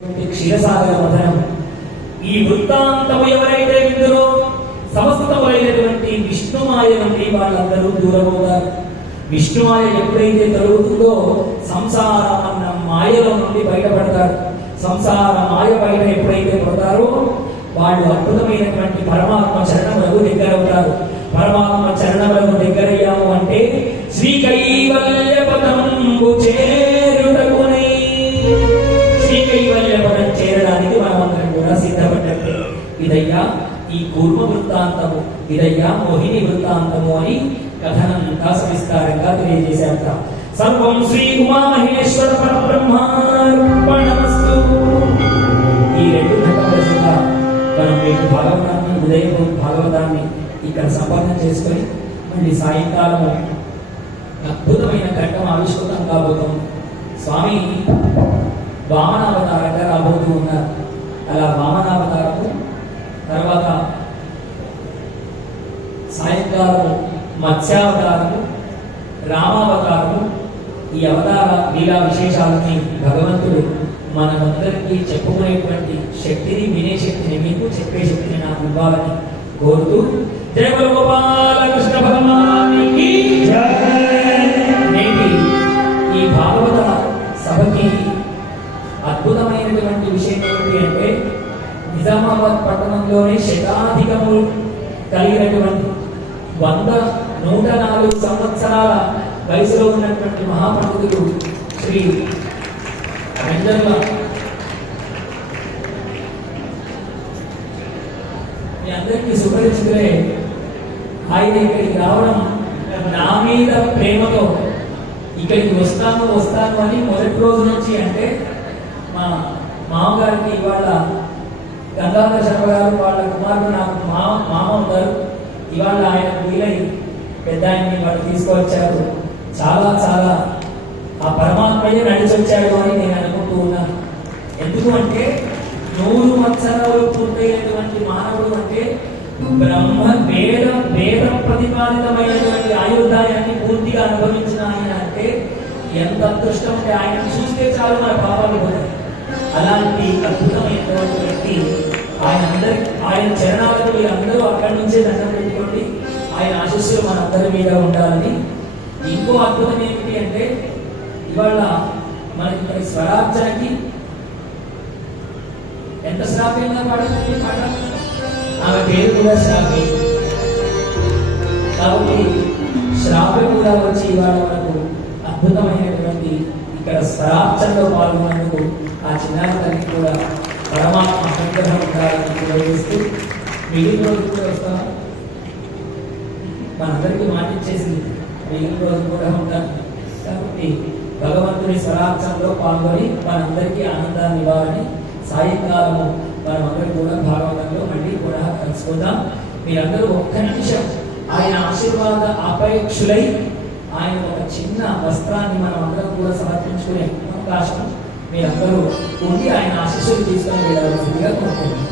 క్షీరసాగర మథనం ఈ వృత్తాంతము ఎవరైతే విందురో సమస్తమైనటువంటి విష్ణుమాయ నుండి వాళ్ళందరూ దూరమవుతారు. విష్ణుమాయ ఎప్పుడైతే కలుగుతుందో సంసారం అన్న మాయలో నుండి బయటపడతారు. సంసార మాయ బయట ఎప్పుడైతే పడతారో వాళ్ళు అద్భుతమైనటువంటి పరమాత్మ చరణములకు దగ్గరవుతారు. పరమాత్మ చరణములకు దగ్గరయ్యాము అంటే శ్రీ కైవల్యపదంబు చేరుటకునై శ్రీ కైవల్యపదం చేరడానికి మనమందరం కూడా సిద్ధపడ్డట్టు. ఇదయ్యా ఈ కూర్మ వృత్తాంతము, ఇదయ్యా మోహిని వృత్తాంతము అని కథనంతా సవిస్తారంగా తెలియజేశాక సర్వం శ్రీ ఉమామహేశ్వర పరబ్రహ్మార్పణమస్తు. ఈ 2 గంటలుగా మనం మీకు భాగవతాన్ని ఉదయం భాగవతాన్ని ఇక్కడ సంపన్నం చేసుకొని మళ్ళీ సాయంకాలము అద్భుతమైన ఘట్టం ఆవిష్కృతం కాబోతుంది. స్వామి వామనావతారంగా రాబోతూ ఉన్నారు. అలా వామనావతారము తర్వాత సాయంకాలము మత్స్యావతారము, రామావతారము, ఈ అవతార లీలా విశేషాలని భగవంతుడు మనమందరికీ చెప్పుకునేటువంటి శక్తిని, వినే శక్తిని, మీకు చెప్పే శక్తిని నాకు ఇవ్వాలని కోరుతూ జయ గోపాలకృష్ణ భగవానికి నేటి ఈ భాగవత సభకి అద్భుతమైనటువంటి విషయం ఏమిటి అంటే నిజామాబాద్ పట్టణంలోనే శతాధికములు కలిగినటువంటి 104 సంవత్సరాల వయసులో ఉన్నటువంటి మహాపండితుడు శ్రీ వెంజర్ల మీ అందరికీ సుపరిచితులే. ఆయన ఇక్కడికి రావడం నా మీద ప్రేమతో ఇక్కడికి వస్తాను అని మొదటి రోజు నుంచి, అంటే మా మామగారికి ఇవాళ గంగాధర శర్మ గారు వాళ్ళ కుమారుడు నాకు మామ ఉన్నారు. ఇవాళ ఆయన వీలై పెద్ద ఆయన్ని వాళ్ళు తీసుకువచ్చారు. చాలా చాలా ఆ పరమాత్మయ్య నడిచొచ్చాడు అని నేను అనుకుంటూ ఉన్నాను. ఎందుకు అంటే 100 సంవత్సరాలు పూర్తయినటువంటి మానవుడు అంటే బ్రహ్మ వేద ప్రతిపాదితమైనటువంటి ఆయుర్దాయాన్ని పూర్తిగా అనుభవించిన ఆయన అంటే ఎంత అదృష్టం అంటే ఆయన చూస్తే చాలు మన పాపాలు పోతాయి. అలాంటి అద్భుతమైనటువంటి వ్యక్తి ఆయన చరణాలకు మీరందరూ అక్కడి నుంచే దండం పెట్టుకోండి. ఆయన ఆశీస్సులు మనందరి మీద ఉండాలని. ఇంకో అద్భుతం ఏమిటి అంటే ఇవాళ మనకి స్వరార్చనకి ఎంత శ్రావ్యంగా పాడుతుంది పాట. ఆమె పేరు కూడా శ్రావ్య, కాబట్టి శ్రావ్య కూడా వచ్చి ఇవాళ మనకు అద్భుతమైనటువంటి ఇక్కడ స్వరార్చనలో పాల్గొన్నందుకు ఆ చిన్నారి తల్లి కూడా పరమాత్మ అనుగ్రహం ఉండాలని తెలియజేస్తూ మిగిలిన రోజు కూడా వస్తాను. మనందరికీ మాటిచ్చేసింది మిగిలిన రోజు కూడా ఉంటాను. కాబట్టి భగవంతుని స్వరార్చనలో పాల్గొని మనందరికీ ఆనందాన్ని ఇవ్వాలని సాయంకాలము మనమందరం కూడా భాగవతంలో మళ్ళీ కూడా కలుసుకుందాం. మీరందరూ ఒక్క నిమిషం ఆయన ఆశీర్వాద అపేక్షులై ఆయన ఒక చిన్న వస్త్రాన్ని మనం అందరం కూడా సమర్పించుకునే అవకాశం మీరందరూ ఉండి ఆయన ఆశీస్సులు తీసుకొని వెళ్ళవలసిందిగా కోరుకుంటున్నాం.